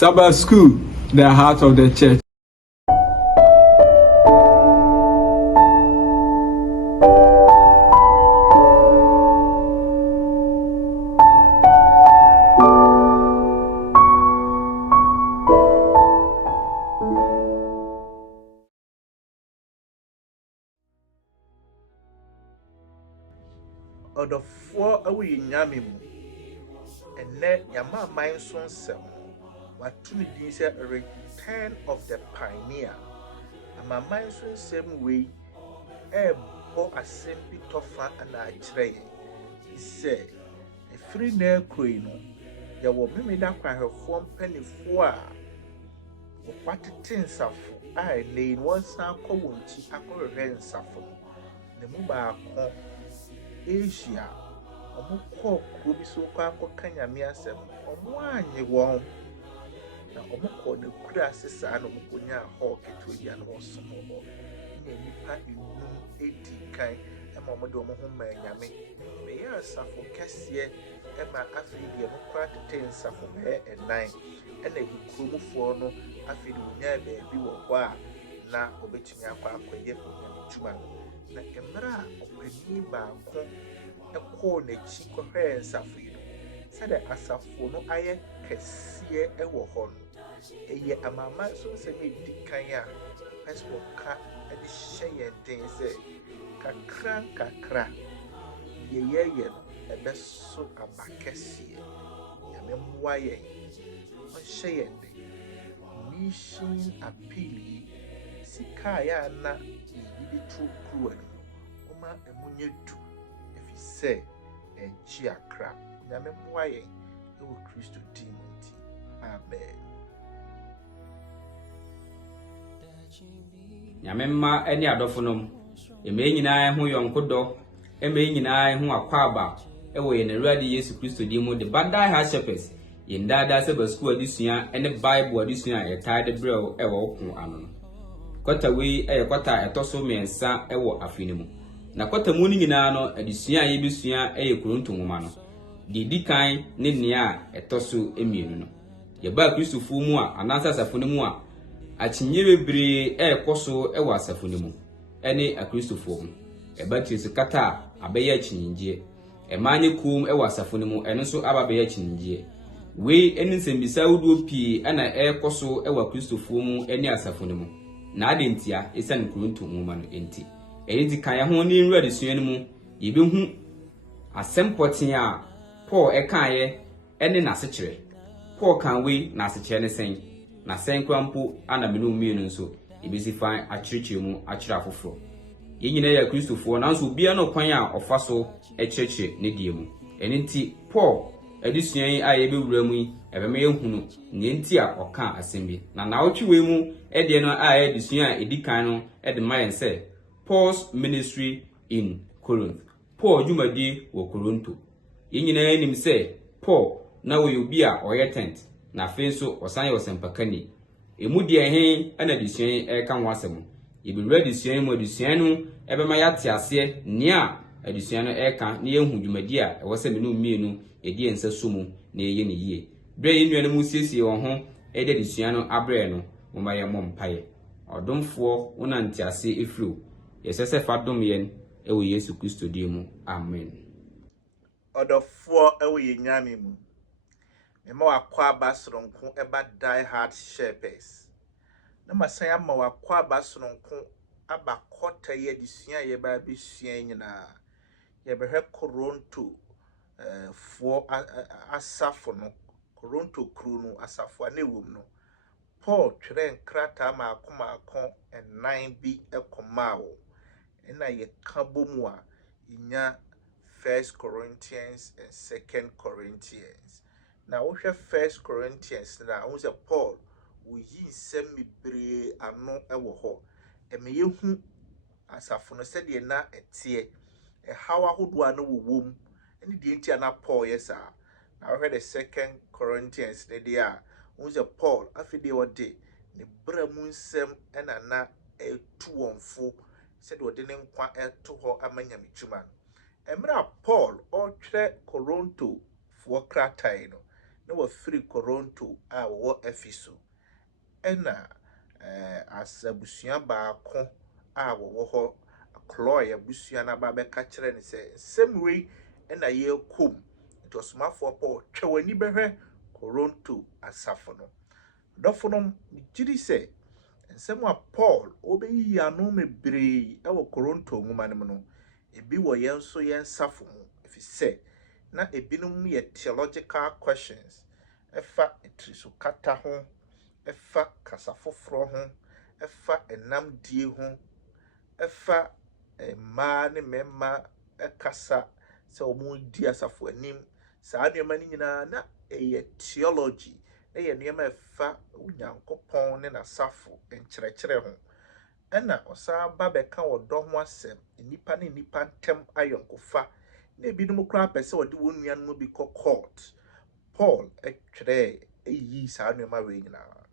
Sabbath school, the heart of the church. Order four away in Yamimu, and net Yama Mindson Sem, what to me this a return of the pioneer. And my Mindson same way, or a simple tougher and I tray. He said, a free nail crane, there will be made up by her 4 penny four. What a tin saffo, I lay one sound county, I call her saffo. The mobile Asia, Omoko Kubi so Quaco Kanyami asem, Omwany won. Now Omoko the Crass and Omukunya hawk to Yan or some more. Nipa in 80 kind, and Momodomo Yami. May I suffer Cassia, Emma Afridia, Mokrat 10 suffer and 9, and a good for no, Afid never be wa na obetumi akwa akwaye Chuman. Na emra opani baako ekọ n'echi kọhwɛ nsafo yi sɛde asafo no ayɛ kɛseɛ ɛwɔ hɔ no ɛyɛ amama so nsɛm edi kan a pɛsɛ ka ɛde hyɛ yɛn den sɛ kakra yɛyɛ no ɛbɛso aba kɛseɛ nyame mmoa yɛn ɔhyɛ yɛn den mission appeal yi sika ya na the true crew Oma emunye du if he say chia crap nyame mwaye ewo Kristo Timothy amen nyame mma ani adɔfonom eme nyinaa ho yɔnkodɔ eme nyinaa ho akwaba ewo ye Awurade Yesu Kristo di mu de badai ha shepherds yendada Sabbath school adisua ene Bible adisua yetaa de brɛw ewo ko ano kwata we kwata etoso mensa ewo afinimu na kwata mu ni nyinaa no adisua ye bisua Korinto nwoma no di kan ne nea etoso emienu no ye ba Kristofo mu a anasa asafo mu a akyinye bebre ekoso ewo asafo mu ene akristofo mu eba tisu kata abeya akyinje emanye kum ewo asafo mu eno so ababeya akyinje we eni nsembisa wudo pii ana ekoso ewo akristofo mu ene asafo mu na adentia esan Korinto nwoma no enti edi kan ya ho ni nru adesua no mu yebehu asempɔten a Paul ekaye ene nasekyere Paul kan we nasekyere ne sen na sen kwampo ana menu mienu nso ebesi fan akyerɛkyerɛ mu akyerɛ afoforo yenyina ya Kristofo nanso bia no kwan a ɔfa so ɛkyerɛkyerɛ ne die mu enti Paul adesua yi a yebewura mu yi ebema yehunu ne enti a ɔka asɛm bi na nawotwe mu ɛde no a adesua a edi kan no ɛde mayen sɛ Paul's ministry in Corinth Paul dwumadi wɔ Korinto yenyina nim sɛ Paul na wo yobi a ɔyɛ tent na afenso ɔsan yɛ ɔsempakani emu de ɛhen ana adesua yi ɛka ho asɛm yebewura adesua mu adesua no ɛbɛma yate ase nea adesua no ɛka ne yehu dwumadi a ɛwɔ sɛ menu mienu edi ensa somu na ɛyɛ ne yie bre yi nua no mu siesie wɔn ho ɛde adesua no abrɛ no moma yɛ mɔ mpae ɔdomfoɔ wona nte ase efiro yɛsɛ fa dom yɛn ɛwɔ Yesu Kristo di mu amen ɔdɔfoɔ ɛwɔ yɛnyame mu mema wakɔ aba soronko ɛba die hard shepherds na masan ama wakɔ aba soronko aba kɔta yɛ adesua yɛba abesua nyinaa yɛbɛhwɛ Korinto foɔ asafo no Korinto kru no asafo a na ewom no Paul twerɛ nkrata maako ɛnan bi ɛkɔma wo na yɛka bomu a inya 1 Corinthians and 2 Corinthians na wohwɛ 1 Corinthians na wo sɛ Paul wo yi nsɛm mibre ano ɛwɔ hɔ ɛme yehu asafo no sɛ de na ɛteɛ ɛhaw ahodoa no wowom ɛne de ntia na Paul yɛsa na wohwɛ the 2 Corinthians ne de a wo sɛ Paul afide wɔde ne bra mu nsɛm ɛna na ɛtu wɔnfo sɛ de wɔde ne nkwa ɛto hɔ amanyame twuma no emra Paul ɔtwerɛ Korinto foɔ krataa no na wafiri Koronto a wɔwɔ Efeso ɛna asabusua baako a wɔwɔ hɔ Chloe abusua na ba bɛka kyerɛ ne sɛ nsɛm wei ɛna yɛkɔm nti ɔsomafoɔ Paul twɛ w'ani bɛhwɛ Koronto asafo no dɔfo no gyiri sɛ nsɛm a Paul obeyi ano mebree ɛwɔ Koronto nwoma no mu no ebi wɔ yɛn nso yɛn safo mu efisɛ na ebinom yɛ theological questions ɛfa etirisukata ho ɛfa kasa foforɔ ho ɛfa enamdie ho ɛfa mmaa ne mmarima ɛkasa sɛ wɔn di asafo anim saa nneɛma no nyinaa na ɛyɛ theology ɛyɛ nneɛma ɛfa Onyankopɔn ne n'asafo nkyerɛkyerɛ ho ɛna ɔsan ba bɛka wɔ dɔ ho asɛm nipa ne nipa ntɛm ayɔnkofa na ebinom koraa pɛ sɛ wɔde wɔn nuanom bi kɔ court Paul ɛtwerɛ ɛyi saa nneɛma wei nyinaa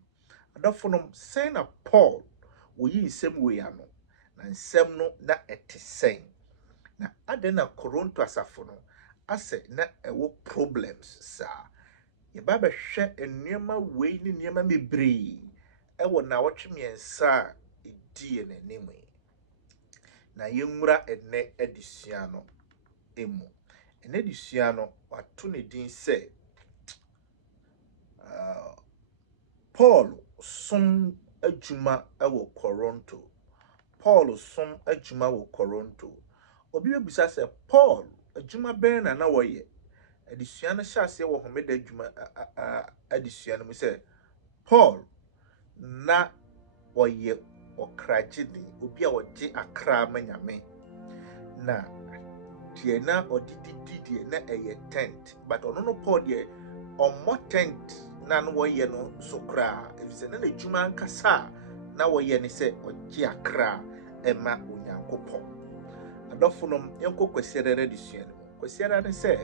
adɔfonom sɛn na Paul wɔyi nsɛm wei ano na nsɛm no na ɛte sɛn na ade na Koronto asafo no asɛ na ɛwɔ problems saa yɛba bɛhwɛ nneɛma wei ne nneɛma mebree ɛwɔ na wɔtwe mmiɛnsa a ɛdi yɛn anim na yɛnwura ɛnɛ adesua no emu ɛnɛ adesua no wato ne din sɛ Paul som adwuma ɛwɔ Koronto Paul som adwuma wɔ Koronto obi bebisa sɛ Paul adwuma bɛn na wɔyɛ adesua no hyɛ aseɛ wɔ homeda adwuma adesua no mu sɛ Paul na wɔyɛ ɔkragyeni obi a wɔgye akra ma Nyame na deɛ na ɔdidi deɛ na ɛyɛ tent but ɔno no Paul deɛ ɔmmɔ tent na no wɔyɛ no so kra efisɛ na adwuma nkasa na wɔyɛ ne sɛ ɔgye akra ɛma Onyankopɔn adɔfonom yɛnkɔ kwasiɛra adesua no mu kwasiɛra ne sɛ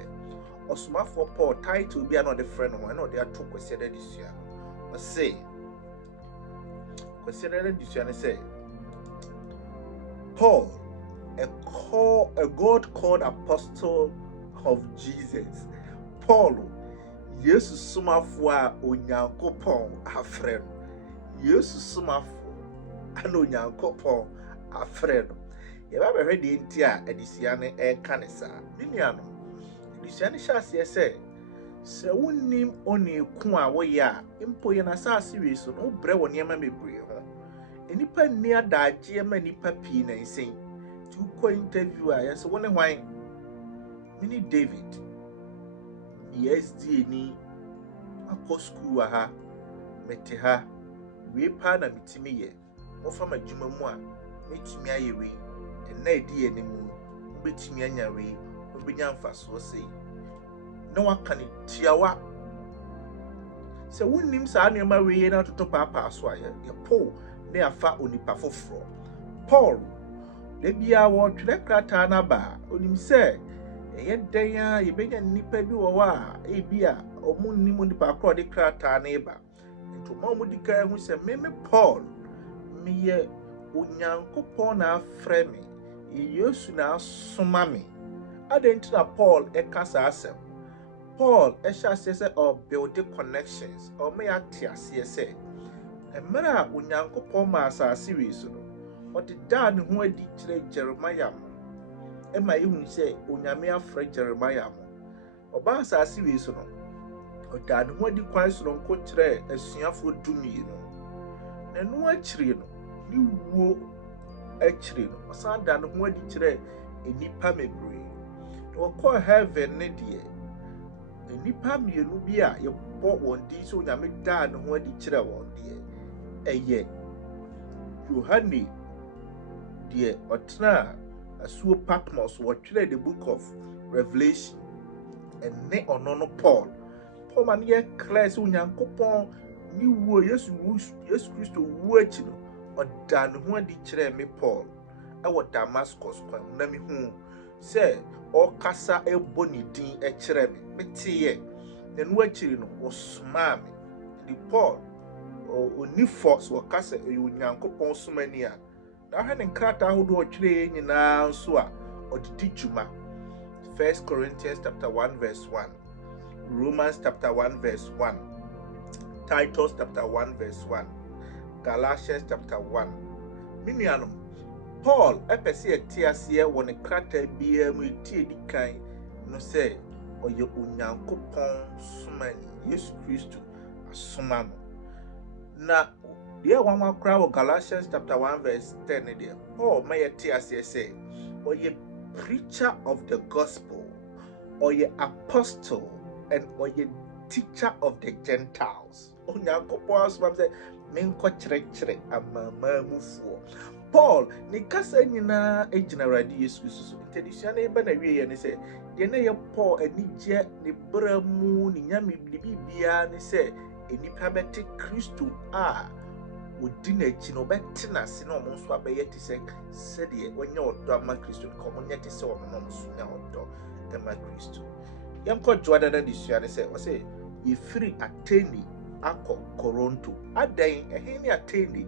ɔsomafoɔ Paul title bi a na ɔde frɛ no ho ɛna ɔde ato kwasiɛra adesua no ɔse kwasiɛra adesua no sɛ Paul a God called apostle of Jesus Paul Yesu somafoɔ a Onyankopɔn afrɛ no Yesu somafoɔ ana Onyankopɔn afrɛ no yɛba bɛhwɛ deɛ nti a adesua no ɛka ne saa ne nuanom adesua no hyɛ aseɛ sɛ wonnim ɔneku a wɔyɛ a mpo yɛ n'asase wei so no wobrɛ wɔ nneɛma bebree ho nipa nni adagyeɛ ma nipa pii na nsɛn nti wokɔ interview a yɛsɛ wo ne hwan mene David SDA ni akɔ school wɔ ha mete ha wei paa na metimi yɛ mofa madwuma mu a metumi ayɛ wei ɛna ɛdi yɛ ne mu wobɛtumi anya wei wobɛnya mfasoɔ sei na waka ne tiawa sɛ wonnim saa nneɛma wei na atoto paapaa so a yɛpo ne afa onipa foforɔ Paul da bia wɔtwerɛ krataa no aba onim sɛ ɛyɛ dɛn a yɛbɛnya nnipa bi wɔ hɔ a ebi a ɔmo nnim nipa korɔ de krataa no eba nti ɔmo di kan ho sɛ me Paul meyɛ Onyankopɔn na afrɛ me Yesu na asoma me adɛn nti na Paul ɛka saa asɛm Paul ɛhyɛ aseɛ sɛ ɔbuild connections ɔmo yɛ ate aseɛ sɛ mmerɛ a Onyankopɔn ma asase wei so no ɔde daa ne ho adi kyerɛ Jeremiah mo ɛma yɛhu sɛ Onyame afrɛ Jeremiah mo ɔba asase wei so no ɔdaa ne ho adi kwan soronko kyerɛ asuafoɔ 12 na ɛno akyiri no ne wuo akyiri no ɔsan daa ne ho adi kyerɛ nnipa mebree na wɔkɔɔ heaven ne deɛ nnipa mmienu bi a yɛbɔ wɔn din sɛ Onyame daa ne ho adi kyerɛ wɔn deɛ ɛyɛ Yohane deɛ ɔtena asuo Patmos wɔtwerɛ the book of Revelation ɛne ɔno no Paul ma ne yɛ clear sɛ Onyankopɔn ne wuo Yesu Kristo wuo akyi no ɔda ne ho adi kyerɛ me Paul ɛwɔ Damascus kwan na me hu sɛ ɔkasa ɛbɔ ne din ɛkyerɛ me meteyɛ na no akyiri no ɔsomaa me di Paul ɔni force wɔkasa Onyankopɔn somani a na hwɛ ne nkrataa ahodoɔ ɔtwerɛ nyinaa nso a ɔde di dwuma 1 Corinthians chapter 1 verse 1 Romans chapter 1 verse 1, Titus chapter 1 verse 1, Galatians chapter 1. Minianum, Paul epese etiaseɛ wɔ ne krataa biara mu etie di kan no sɛ ɔyɛ Onyankopɔn somani Yesu Kristo asoma no. Na deɛ wɔn akora wɔ Galatians chapter 1 verse 10 deɛ Paul ma yɛte aseɛ sɛ ɔyɛ preacher of the gospel, ɔyɛ apostle, and ɔyɛ teacher of the Gentiles. Onyankopɔn asoma sɛ menkɔ kyerɛkyerɛ amamaamufoɔ. Paul ne kasa nyinaa egyina Awurade Yesu Kristo so. Ntɛdisua na eba na wie ne sɛ deɛ na yɛ Paul anigye ne bra mu ne nyame bibia ne sɛ enipa bɛte Kristo a odi n'akyi no bɛte n'ase na ɔmo nso abɛyɛ te sɛ sɛdeɛ ɔnyɛ ɔdɔ ama Kristo no ka ɔmo nyɛ te sɛ ɔno na ɔmo so nya ɔdɔ ama Kristo. Yɛnkɔ dwoada na disua ne sɛ ɔsɛ yɛfiri Atene akɔ Corinth. Adan ɛhe ne Atene,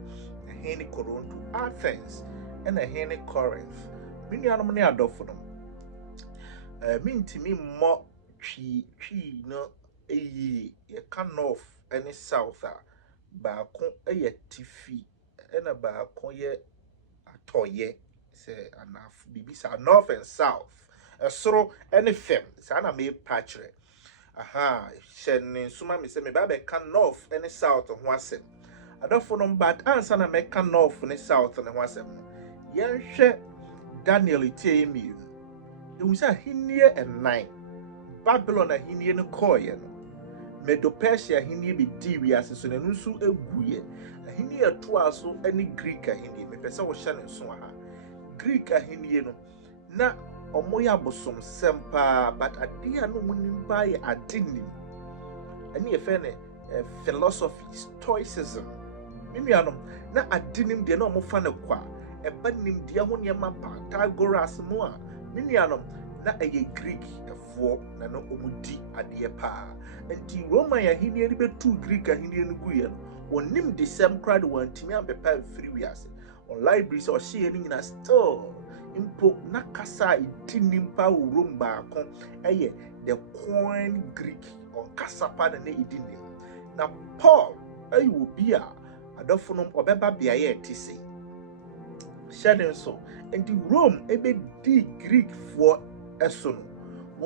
ɛhe ne Corinth, Athens ɛna ɛhe ne Corinth. Me nuanom ne adɔfo no mintimi mmɔ twi no ɛyi yɛka north ɛne south a baako ɛyɛ tifi ɛna baako yɛ atɔyɛ sɛ anaf bibisa north and south ɛsoro ɛne fam saa na me patchre hyɛ ne nsoma me sɛ me ba bɛka north ɛne south ho asɛm adɔfo no but ansa na mɛka north ne south ne ho asɛm no yɛnhwɛ Daniel tie mi ehu sɛ ahennie ɛnan Babylon ahennie no kɔɔyɛ no Medo-Persia ahennie bi di wiase so na no nso eguye ahennie ɛtoa so ɛne Greek ahennie mepɛ sɛ wɔhyɛ ne nso ha Greek ahennie no na ɔmo yɛ abosom sempa but adeɛ a no mu nimpa yɛ adenim ɛne yɛfɛ ne philosophy stoicism menuanom na adenim deɛ na ɔmo fa ne kwa ɛba nim deɛ ho nneɛma Pythagoras mu a menuanom na ɛyɛ Greek ɛfoɔ na no ɔmo di adeɛ paa nti Roman ahennie no betu Greek ahennie no guye no wɔnim de sɛm kora de wɔntimi ampepa mfiri wiase on library sɛ ɔhyɛ no nyina still impo na kasa edi nimpa wo Rome baako ɛyɛ the coin Greek on kasa pa na edi nim na Paul ɛyɛ obi a adɔfo no ɔbɛba beaeɛ ɛte sɛ hyɛ ne nso nti Rome ɛbɛdi Greek foɔ ɛso no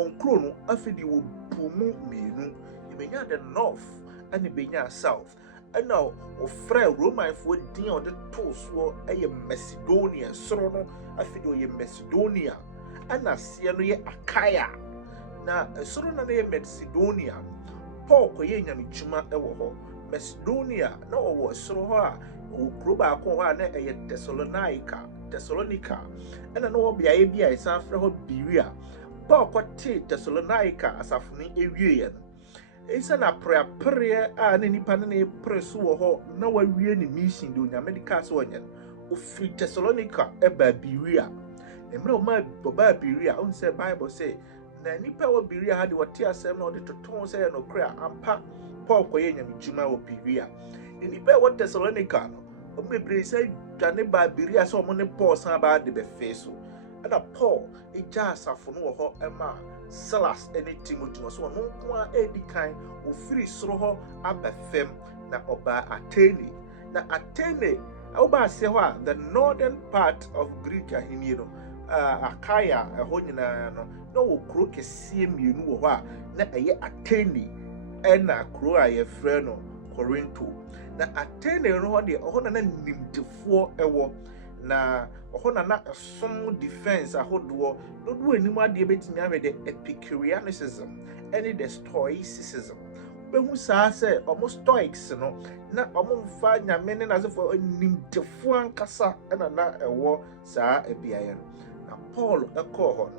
wɔn kuro no afidi wɔ pumu mmienu yɛbɛnya the north ɛne bɛnya south ɛna ɔfrɛ Roman foɔ din a ɔde too soɔ ɛyɛ Macedonia soro no afidi ɔyɛ Macedonia ɛna aseɛ no yɛ Achaia na soro no yɛ Macedonia Paul kɔyɛ nyamedwuma ɛwɔ hɔ Macedonia na ɔwɔ soro hɔ a ɔwɔ kuro baako hɔ a na ɛyɛ Thessalonica ɛna na wɔ beaeɛ bi a ɛsan frɛ hɔ Berea Paul kɔte Thessalonica asafo no ɛwieɛ no ɛsɛ na preapreɛ a ne nipa no ne pre so wɔ hɔ na wawie ne mission de onyame de kaa so ɔnyɛ no ofiri Thessalonica ɛba Berea mmerɛ ɔma bɔba Berea ɔn sɛ Bible sɛ na nipa wɔ Berea ha de wɔte asɛm na ɔde toton sɛ yɛ no kora ampa Paul kɔyɛ nyamedwuma wɔ Berea nipa wɔ Thessalonica no ɔmo bebree sɛ dwane ba Berea sɛ ɔmo ne Paul san ba de bɛfɛ so ɛna Paul ɛgya asafo no wɔ hɔ ɛma Silas ɛne Timothy no so ɔno nko a ɛdi kan ofiri soro hɔ aba fam na ɔba Atene na Atene ɔba ase hɔ a the northern part of Greek ahennie no Achaia ɛhɔ nyinaa no na wɔ kuro kɛseɛ mmienu wɔ hɔ a na ɛyɛ Atene ɛna kuro a yɛfrɛ no Corinth na Atene no hɔ deɛ ɔhɔ na nimdefoɔ ɛwɔ na ɔhɔ na ɛsom defense ahodoɔ dodoɔ anim adeɛ bɛtumi ahwɛ the Epicureanism ɛne the Stoicism bɛhu saa sɛ ɔmo Stoics no na ɔmo mfa nyame ne n'asefo nimdefoɔ ankasa ɛna na ɛwɔ saa ebiaeɛ no na Paul ɛkɔɔ hɔ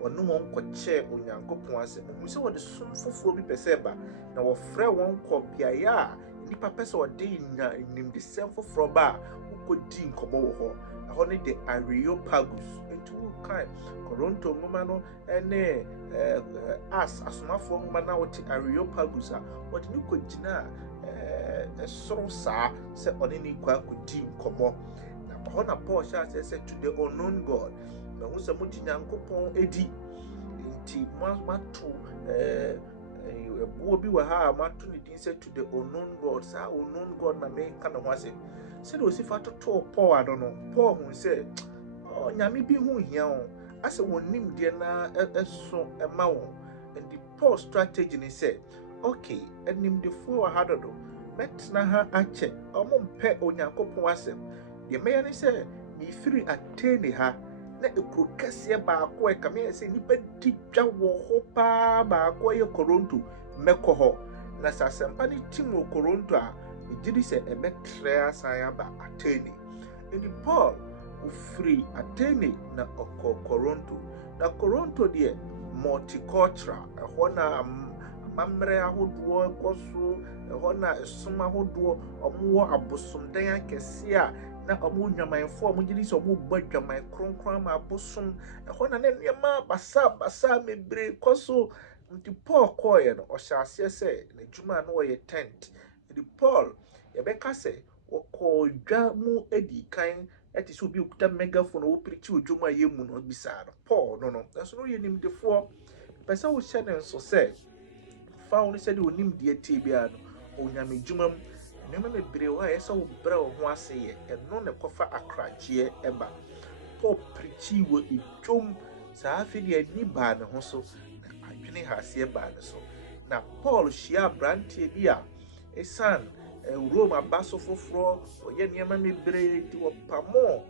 no ɔno wɔn kɔkyɛ Onyankopɔn asɛm ɔmo sɛ wɔde som foforɔ bi pɛ sɛ ba na wɔfrɛ wɔn kɔ beaeɛ a nipa pɛ sɛ ɔde nimdesɛm foforɔ ba a wokɔdi nkɔmmɔ wɔ hɔ ɛhɔ ne de Areopagus nti wokae Koronto nwoma no ɛne asomafoɔ nwoma na wɔte Areopagus a wɔde ne kɔgyina ɛsoro saa sɛ ɔne ne kɔ akɔdi nkɔmmɔ na ɛhɔ na Paul hyɛ asɛ sɛ to the unknown God na ho sɛ mogye Nyankopɔn edi nti mato ɛboɔ bi wɔ ha a mato ne din sɛ to the unknown god. Saa unknown god na meka ne ho asɛm sɛdeɛ ɔsifa totoo Paul ano no. Paul hu sɛ nyame bi ho hia wɔn asɛ wɔn nimdeɛ na ɛso ɛma wɔn. And the Paul strategy ne sɛ okay, animdefoɔ wɔ ha dodo mɛtena ha akyɛ ɔmo mpɛ Onyankopɔn asɛm. Deɛ mɛyɛ ne sɛ mefiri Atene ha na ekuro kɛseɛ baako a ɛka meyɛ sɛ nnipa di dwa wɔ hɔ paa baako yɛ Korinto. Mɛkɔ hɔ na sɛ asɛmpa ne tim wɔ Korinto a megye di sɛ ɛbɛtrɛ asan aba Atene. Nti Paul ofiri Atene na ɔkɔ Korinto. Na Korinto deɛ multicultural, ɛhɔ na amammerɛ ahodoɔ ɛkɔ so, ɛhɔ na ɛsom ahodoɔ, ɔmo wɔ abosomdan akɛseɛ a na ɔmo dwamanfoɔ ɔmo gye di sɛ ɔmo bɔ dwaman kronkron ama abosom. Ɛhɔ na nneɛma basa bebree kɔ so. Nti Paul kɔɔeɛ no ɔhyɛ aseɛ sɛ n'adwuma no wɔyɛ tent. Nti Paul yɛbɛka sɛ wɔkɔɔ dwa mu adi kan ɛte sɛ obi okuta megaphone wɔpirikyi odwom a yɛmu no bisaa no. Paul no nso no yɛ nimdefoɔ. Pɛ sɛ wohyɛ ne nso sɛ fa wo no sɛdeɛ onimdeɛ tie biara no onyame dwuma mu. Nneɛma bebree wɔ a yɛsɛ wo brɛ wo ho ase yɛ ɛno ne kɔfa akragyeɛ ɛba. Paul pirikyi wɔ edwom saa afei deɛ ani baa ne ho so na adwene ha aseɛ baa ne so. Na Paul hyia aberanteɛ bi a ɛsan Rome aba so foforɔ ɔyɛ nneɛma bebree nti wɔpamo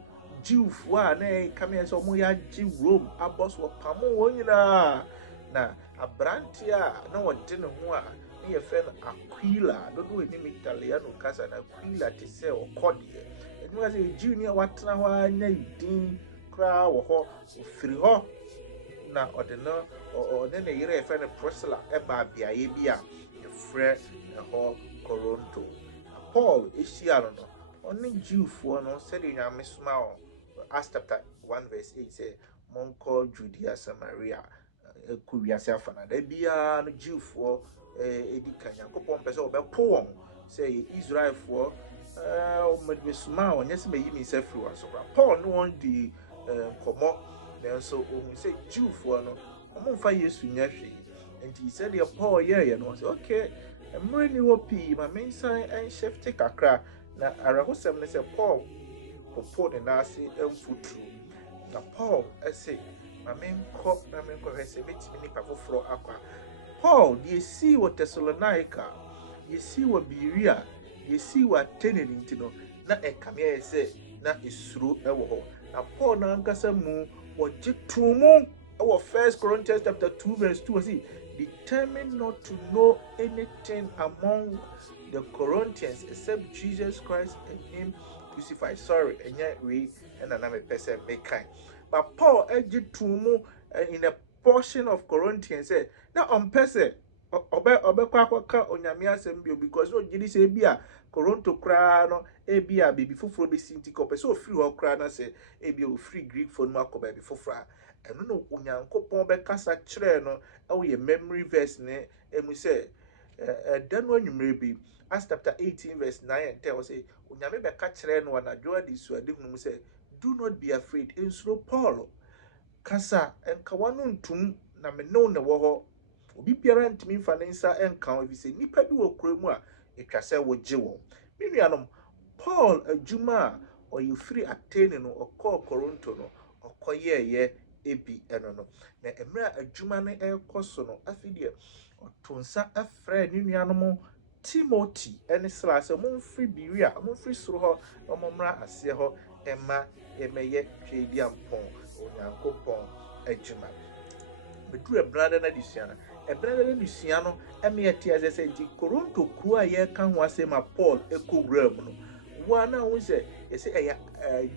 Jewfoɔ a na ɛka me sɛ ɔmo yɛ agye Rome abɔ so wɔpamo wɔn nyinaa. Na aberanteɛ a na wɔde ne ho a ne yɛfrɛ no Aquila dodo anim Italiano kasa na Aquila te sɛ ɔkɔdeɛ. Ɛnum sɛ Jew ni a watena hɔ a nya din koraa wɔ hɔ. Ofiri hɔ na ɔde no ɔne ne yere yɛfrɛ no Priscilla ɛba beaeɛ bi a yɛfrɛ ɛhɔ Korinto. Paul ehyia no ɔne Jewfoɔ no sɛdeɛ nyame soma wɔ Acts chapter 1 verse 8 sɛ monkɔ Judea Samaria ɛkɔ wiase afa na da biara no Jewfoɔ edi ka Nyankopɔn pɛ sɛ ɔbɛpo wɔn sɛ yɛ Israelfoɔ ɔmɛde soma wɔn nyɛ sɛ mayi me nsa firi wɔn so kora. Paul ne wɔn di nkɔmmɔ nanso ohun sɛ Jewfoɔ no ɔmo mfa Yesu nya hwee. Nti sɛdeɛ Paul yɛɛyɛ no sɛ okay mmerɛ ni wɔ pii ma mensan ɛnhyɛfte kakra na arahosɛm ne sɛ Paul popo ne n'ase mfuturo. Na Paul ɛsɛ ma menkɔ na menkɔhwɛ sɛ metimi nipa foforɔ akwa. Paul deɛ esii wɔ Thessalonica, deɛ esii wɔ Berea, deɛ esii wɔ Atene nti no na ɛka me ayɛ sɛ na esuro ɛwɔ hɔ. Na Paul n'ankasa mu wɔgye too mu ɛwɔ 1 Corinthians chapter 2 verse 2 wɔsi determined not to know anything among the Corinthians except Jesus Christ and him crucified. Sorry, and another person make kind. But Paul edged to mu in a portion of Corinthians said, now on person obekwa onyame asem bio because no gidi say bia Korinto kra no bia baby foforo be sinti ko person free ho kra na say bia o free Greek for no akọ baby foforo eno no onyankopon be kasa kire no e memory verse ne emu say dan no anwumre bi Acts chapter 18 verse 9 and 10 say onyame be ka kire no na dwo ade su ade hunu say do not be afraid ensuro Paul kasa enka wanu ntum na me no ne wo ho obi biara ntimi mfa ne nsa enka o bi se nipa bi wɔ kura mu a etwa sɛ wo gye wo me nuanom Paul adwuma a ɔyɛ Atene no ɔkɔ Korinto no ɔkɔyɛɛyɛ ebi ɛno no na emra adwuma no ɛkɔ so no afidie ɔtonsa afrɛ ne nuanom Timothy ɛne Silas momfiri Berea momfiri soro hɔ ɔmomra aseɛ hɔ ɛma ɛmɛyɛ twɛdi ampɔn onyankopɔn adwuma bedu ebrada na disuana ebrada na disuano eme yeti azese nti Korinto kru a ye ka ho asema Paul ekowura mu no wana wo se yese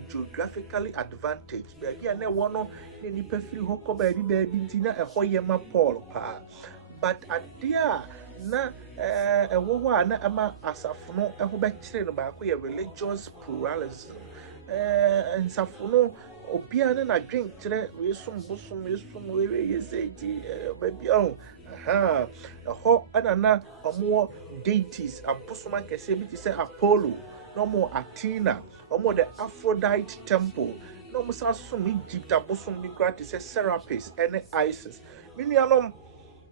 geographically advantage be na wo no ne nipa firi ho ko ba bi nti na ɛhɔ ye ma Paul pa but adia na ɛwo ho a na ama asafo no ɛho bɛ kyere no ba ko ye religious pluralism nsafo no obia ne na dwen kyerɛ weesum bosom weesum wewe yeseti baby oh ɛhɔ anana ɔmo deities abosom akɛse bi te sɛ Apollo no mo Athena ɔmo the Aphrodite temple no mo sa som Egypt abosom bi kra te sɛ Serapis ɛne Isis menuanom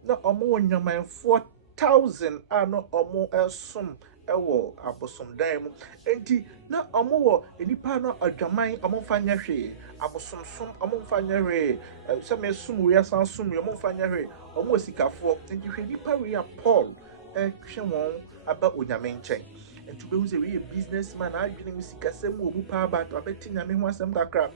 na ɔmo nyamanfoɔ 1,000 a no omo esom ewo abosom dan mu enti na omo wo enipa no adwaman omo fanya hwe abosomsom omo fanya hwe se me sum we asan sum we omo fanya hwe omo sikafo enti hwe nipa we a Paul hwe won aba onyame nchen enti be hu se we businessman adwene mu sikasem wo bu pa ba to abeti nyame ho asem kakra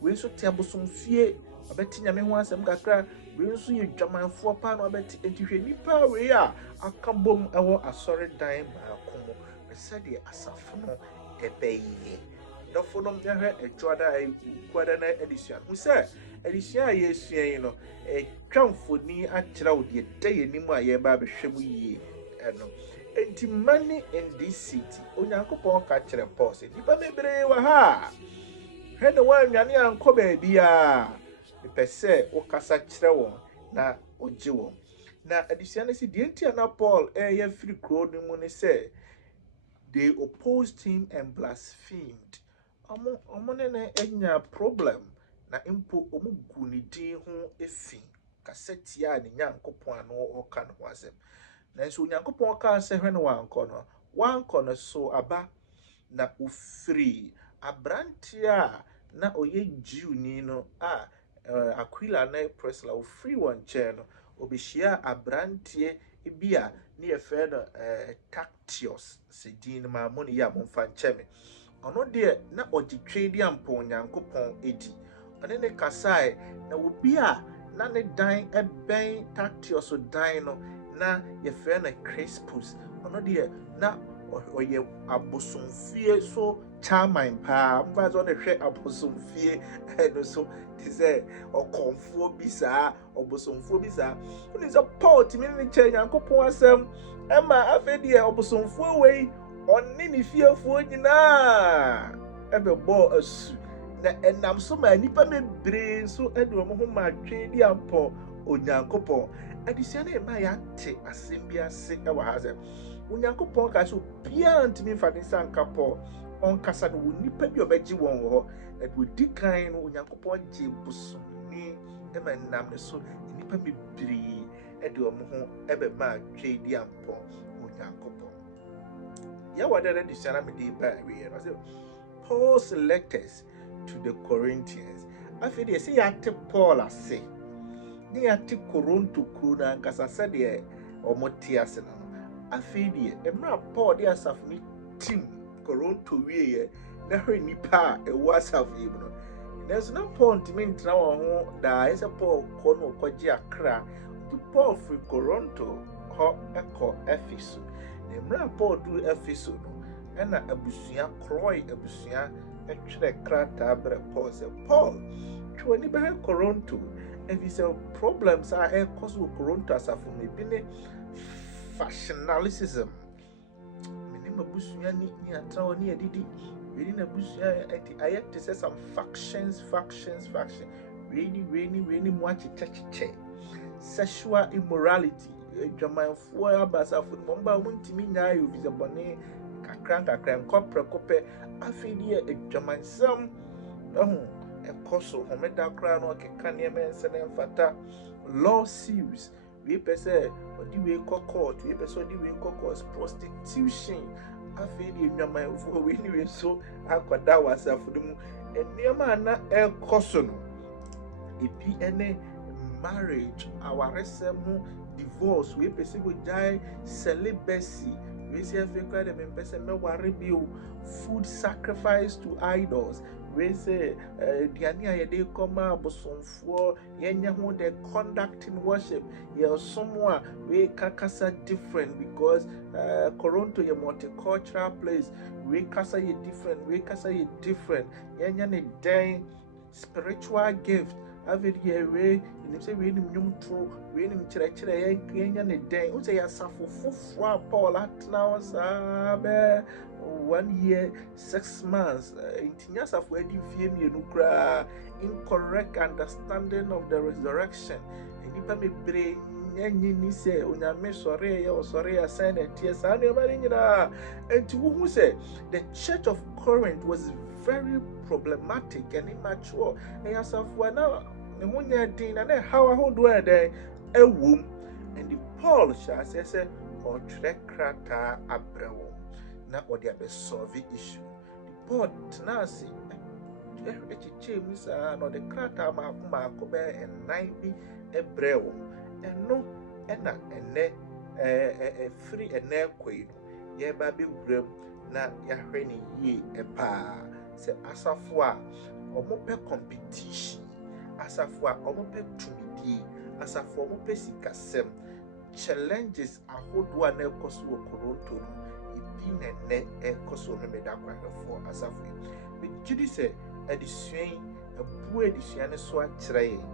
we so te abosomfie abeti nyame ho asem kakra we nso ye dwamanfo pa no abeti enti hwe nipa we a akabom ewo asore dan maako mu sɛdeɛ asafo no ɛbɛyɛ dɔfo no yɛhwɛ adwoada kwada na adesua hu sɛ adesua a yɛsua yi no ɛtwa mfoni akyerɛ wo deɛ da yɛnim a yɛba abɛhwɛ mu yie ɛno enti money in this city onyankopɔn ka kyerɛ Paul sɛ nipa bebree wɔ ha hwɛ ne wɔanwane ankɔ baabi a mepɛ sɛ wokasa kyerɛ wɔn na ogye wɔn na adesua no sɛ deɛ nti a na Paul ɛyɛ firi kuro no mu ne sɛ they opposed him and blasphemed. Omo ne enya problem na impo omo gu ne din ho efi kasetia ne nyankopon ano oka no asem. Na nso nyankopon ka se hwe no wankɔ no so aba na ofiri abrante a na oye Jew ni no a Aquila na Priscilla ofiri won che no obehia abrante bia ne yɛfrɛ no Tactius sedin ma mo ne ya mo mfa nkyɛme ɔno de na ɔgyetwe di ampo nyankopɔn edi ɔne ne kasae na obi a na ne dan ɛbɛn Tactius dan no na yɛfrɛ no Crispus ɔno de na ɔyɛ abosomfie so chairman pa mfa so ne hwɛ abosomfie no so te sɛ ɔkɔmfoɔ bi saa ɔbosomfoɔ bi saa woni sɛ Paul timi ne kyɛ nyankopɔn asɛm ɛma afɛ deɛ ɔbosomfoɔ wei ɔne ne fiefoɔ nyinaa ɛbɛbɔ asu na ɛnam so ma nipa bebree nso ɛde wɔn ho ma atwe di ampɔ onyankopɔn adesua no ɛma yɛate asɛm bi ase ɛwɔ ha sɛ onyankopɔn ka so bia ntimi mfa ne nsa nka Paul ɔnkasa no wɔ nipa bi ɔbɛgye wɔn wɔ hɔ na wɔdi kan no onyankopɔn gye bosomni ɛma nam ne so nipa bebree ɛde wɔn ho ɛbɛma atwe di ampɔ onyankopɔn yɛwɔ dɛ adesua no mede ba awie no sɛ Paul's letters to the Corinthians afei deɛ sɛ yɛate Paul ase ne yɛate Corinth kuro no ankasa sɛdeɛ ɔmo te ase no afei deɛ emra Paul de asafo ne team Corinth wieyɛ na hwɛ nipa a ɛwɔ asafo yi mu no nanso na Paul ntimi ntena wɔn ho daa ɛsɛ Paul kɔ no kɔgye akra nti Paul firi Corinth hɔ ɛkɔ Ephesus na emra Paul du Ephesus no ɛna abusua Cloy abusua ɛtwerɛ krataa brɛ Paul sɛ Paul twɛ ni bɛhɛ Corinth ɛfi sɛ problems a ɛkɔ so wɔ Corinth asafo no bi ne factionalism mene mabusua ni atrawo ni adidi we na busua ayɛ te sɛ some factions we mu akyekyɛ sexual immorality dwamanfoɔ abasafo no mba mo ntimi nyaa yɛ obi sɛ bɔne kakra nkɔprɛkɔpɛ afei deɛ dwamansɛm ɛho ɛkɔ so homeda koraa no ɔkeka nneɛma ɛnsɛ ne mfata lawsuits we pese odi we court we pese odi we court prostitution afei de nwamanfo we ni we so akwada wasafo mu enema na ekoso no ebi ene marriage awaresem ho divorce we pese go die celibacy we say fe kwa de me pese me ware bio food sacrifice to idols we say diani ayede koma bosomfo yenya ho the conduct in worship ye somewhere we kakasa different because Toronto ye multicultural place we kasa ye different yenya ne den spiritual gift avid ye we nim say we nim nyumtro we nim kyerɛkyerɛ yenya ne den o say yasafo fofo Paul atna osabe 1 year 6 months intinyasa for edi fie mienu kra incorrect understanding of the resurrection enipa mebre nyanyi ni se onyame sɔre ya ɔsɔre ya sign and tears and everybody nyina enti who say the church of Corinth was very problematic and immature eyasafo na ne honya din na how do and the Paul shall say ɔtwerɛ krataa abrɛ wɔn na ɔde abɛsolve issue. The board tena ase ɛkyekyɛ mu saa na ɔde krataa maako bɛyɛ 9 bi ɛbrɛ wɔn. Ɛno ɛna ɛnɛ free ɛnɛ kɔ yi no yɛba bɛwura mu na yɛahwɛ ne yie paa sɛ asafo a ɔmopɛ competition, asafo a ɔmopɛ tumidie, asafo a ɔmopɛ sikasɛm, challenges ahodoɔ a na ɛkɔ so wɔ Toronto no ebi na ɛnɛ ɛkɔ so wɔ Memeda Akwanhwɛfoɔ asafo yi. Megye di sɛ adesua yi abu adesua no so akyerɛ yɛn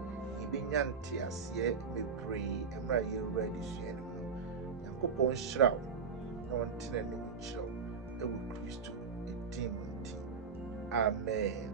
yɛbɛnya nteaseɛ bebree mmerɛ a yɛwura adesua no mu. Nyankopɔn nhyira wo na ɔntena anim nkyerɛ wo ɛwɔ Kristo din mu nti. Amen.